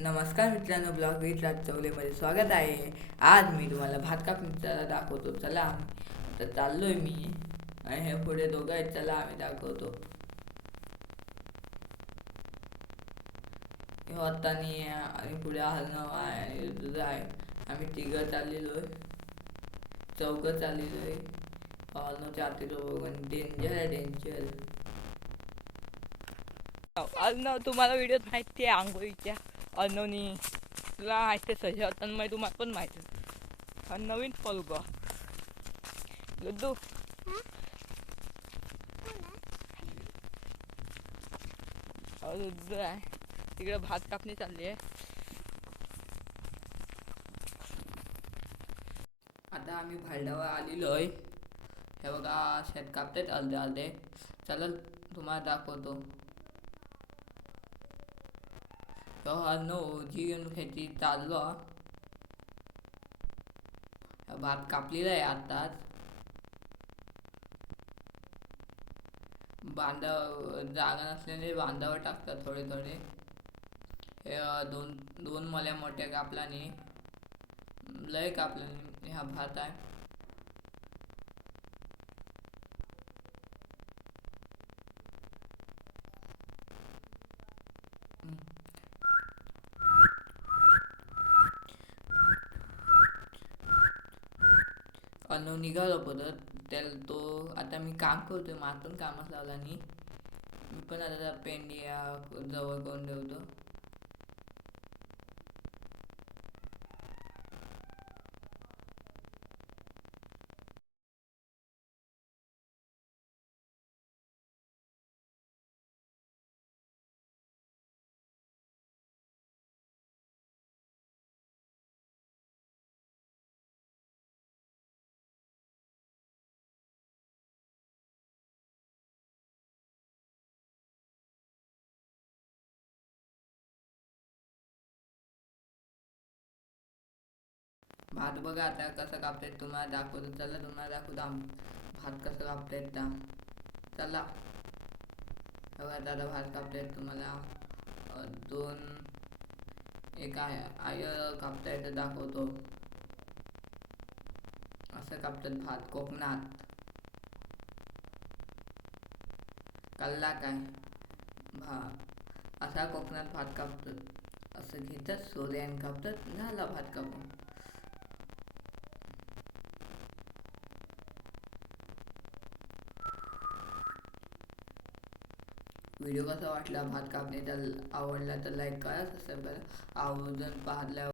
नमस्कार मित्रांनो blog with राजचौलेमध्ये स्वागत आहे. आज मी तुम्हाला भात कापणीचा दाखवतो. चला तर चाललोय मी आणि हे पुढे दोघं आहेत. चला आम्ही दाखवतो. हे होतानी आणि पुढे हलणं आहे आणि तुझं आहे. आम्ही तिघं चाललेलो चौघं चाललेलो आहे हलणं चालते बघून. डेंजर आहे डेंजर अजून तुम्हाला व्हिडिओ माहिती आहे आंघोळीच्या. अनोनी तुला माहिती आहे सही तन्मय तुम्हाला पण माहिती. आहे. हा नवीन फॉल्ग लुड्डू. हा आहे. तिकडे भात कापणी चालली आहे. आता आम्ही भालडावर आलेलो आहे हे बघा शेत कापतात अर्धे अर्धे चला तुम्हाला दाखवतो. तो हा नो जी घेऊन खेती चाललो हा. भात कापलेला आहे आताच बांधाव जागा नसल्याने बांधावर टाकतात थोडे थोडे. दोन दोन मल्या मोठ्या कापल्याने लय कापल्याने हा भात आहे. अन्न निघालो परत. त्याला तो आता मी काम करतोय मला पण कामात लावला नाही. मी पण आता पेंडिया जवळ करून ठेवतो. भात बघा आता कसं कापतायत. तुम्हाला दाखवतो. चला तुम्हाला दाखवतो. भात कसं कापतायत ता चला. बघा दादा भात कापतायत तुम्हाला. दोन एक आय आय कापतायत दाखवतो. असं कापतात भात. कोकणात. कल्ला काय? भा असा कोकणात भात कापतात. असं घेतात. सोऱ्यान कापतात. झाला भात कापून. व्हिडिओ कसा वाटला? भात कापण्याचा आवडला तर लाईक करा सबस्क्राईब करा. आवर्जून पाहिल्या